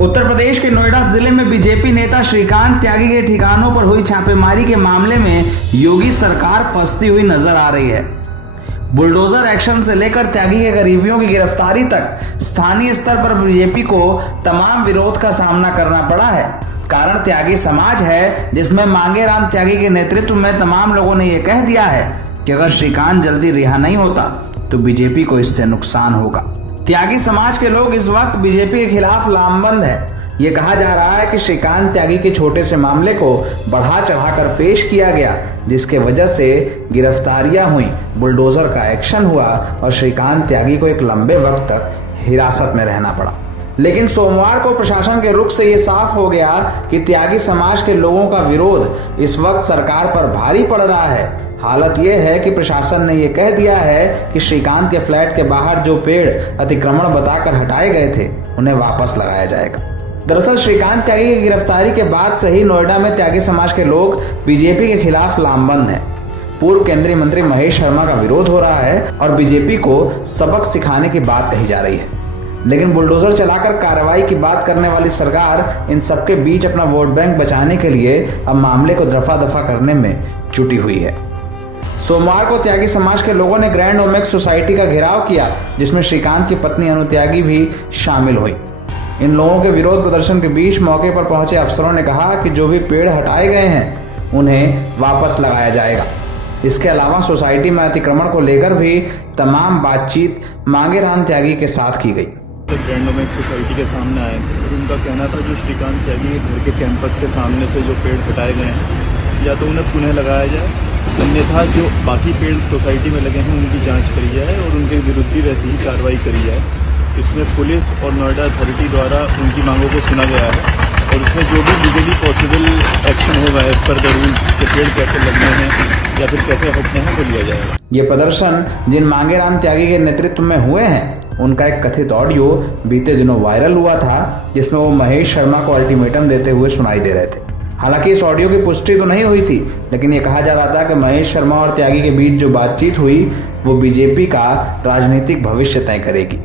उत्तर प्रदेश के नोएडा जिले में बीजेपी नेता श्रीकांत त्यागी के ठिकानों पर हुई छापेमारी के मामले में योगी सरकार फंसती हुई नजर आ रही है। बुलडोजर एक्शन से लेकर त्यागी के करीबियों की गिरफ्तारी तक स्थानीय स्तर पर बीजेपी को तमाम विरोध का सामना करना पड़ा है। कारण त्यागी समाज है, जिसमें मांगेराम त्यागी के नेतृत्व में तमाम लोगों ने यह कह दिया है कि अगर श्रीकांत जल्दी रिहा नहीं होता तो बीजेपी को इससे नुकसान होगा। त्यागी समाज के लोग इस वक्त बीजेपी के खिलाफ लामबंद है। ये कहा जा रहा है कि श्रीकांत त्यागी के छोटे से मामले को बढ़ा चढ़ाकर पेश किया गया, जिसके वजह से गिरफ्तारियां हुई, बुलडोजर का एक्शन हुआ और श्रीकांत त्यागी को एक लंबे वक्त तक हिरासत में रहना पड़ा। लेकिन सोमवार को प्रशासन के रुख से ये साफ हो गया कि त्यागी समाज के लोगों का विरोध इस वक्त सरकार पर भारी पड़ रहा है। हालत यह है कि प्रशासन ने यह कह दिया है कि श्रीकांत के फ्लैट के बाहर जो पेड़ अतिक्रमण बताकर हटाए गए थे उन्हें वापस लगाया जाएगा। दरअसल श्रीकांत त्यागी की गिरफ्तारी के बाद से ही नोएडा में त्यागी समाज के लोग बीजेपी के खिलाफ लामबंद हैं। पूर्व केंद्रीय मंत्री महेश शर्मा का विरोध हो रहा है और बीजेपी को सबक सिखाने की बात कही जा रही है। लेकिन बुलडोजर चलाकर कार्रवाई की बात करने वाली सरकार इन सबके बीच अपना वोट बैंक बचाने के लिए अब मामले को दफा दफा करने में जुटी हुई है। सोमवार को त्यागी समाज के लोगों ने ग्रैंड ओमेक्स सोसाइटी का घेराव किया, जिसमें श्रीकांत की पत्नी अनु त्यागी भी शामिल हुई। इन लोगों के विरोध प्रदर्शन के बीच मौके पर पहुंचे अफसरों ने कहा कि जो भी पेड़ हटाए गए हैं उन्हें वापस लगाया जाएगा। इसके अलावा सोसाइटी में अतिक्रमण को लेकर भी तमाम बातचीत मांगेराम त्यागी के साथ की गई। ग्रैंड ओमेक्स सोसाइटी के सामने आए और उनका कहना था जो श्रीकांत त्यागी के घर के कैंपस के सामने से जो पेड़ हटाए गए हैं या तो उन्हें पुनः लगाया जाए, अन्यथा जो बाकी पेड़ सोसाइटी में लगे हैं उनकी जांच करी जाए और उनके विरुद्ध भी वैसी ही कार्रवाई करी जाए। इसमें पुलिस और नोएडा अथॉरिटी द्वारा उनकी मांगों को सुना गया है और इसमें जो भी लीगली पॉसिबल एक्शन होगा एज पर द रूल्स के पेड़ कैसे लगने हैं या फिर कैसे हटने हैं वो लिया जाएगा। ये प्रदर्शन जिन मांगेराम त्यागी के नेतृत्व में हुए हैं उनका एक कथित ऑडियो बीते दिनों वायरल हुआ था, जिसमें वो महेश शर्मा को अल्टीमेटम देते हुए सुनाई दे रहे थे। हालांकि इस ऑडियो की पुष्टि तो नहीं हुई थी, लेकिन ये कहा जा रहा था कि महेश शर्मा और त्यागी के बीच जो बातचीत हुई वो बीजेपी का राजनीतिक भविष्य तय करेगी।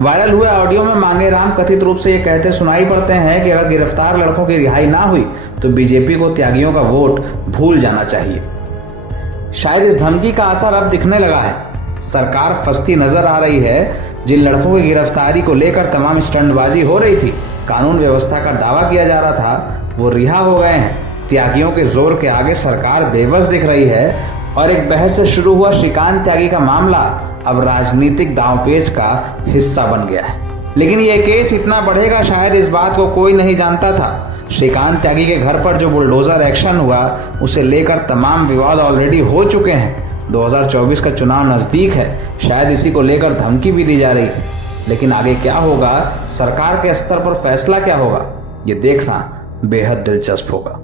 वायरल हुए ऑडियो में मांगेराम कथित रूप से ये कहते सुनाई पड़ते हैं कि अगर गिरफ्तार लड़कों की रिहाई ना हुई तो बीजेपी को त्यागियों का वोट भूल जाना चाहिए। शायद इस धमकी का असर अब दिखने लगा है। सरकार फंसती नजर आ रही है। जिन लड़कों की गिरफ्तारी को लेकर तमाम स्टंटबाजी हो रही थी, कानून व्यवस्था का दावा किया जा रहा था, वो रिहा हो गए हैं। त्यागियों के जोर के आगे सरकार बेबस दिख रही है और एक बहस से शुरू हुआ श्रीकांत त्यागी का मामला अब राजनीतिक दांवपेच का हिस्सा बन गया है। लेकिन ये केस इतना बढ़ेगा शायद इस बात को कोई नहीं जानता था। श्रीकांत त्यागी के घर पर जो बुलडोजर एक्शन हुआ उसे लेकर तमाम विवाद ऑलरेडी हो चुके हैं। 2024 का चुनाव नजदीक है, शायद इसी को लेकर धमकी भी दी जा रही है। लेकिन आगे क्या होगा, सरकार के स्तर पर फैसला क्या होगा, ये देखना बेहद दिलचस्प होगा।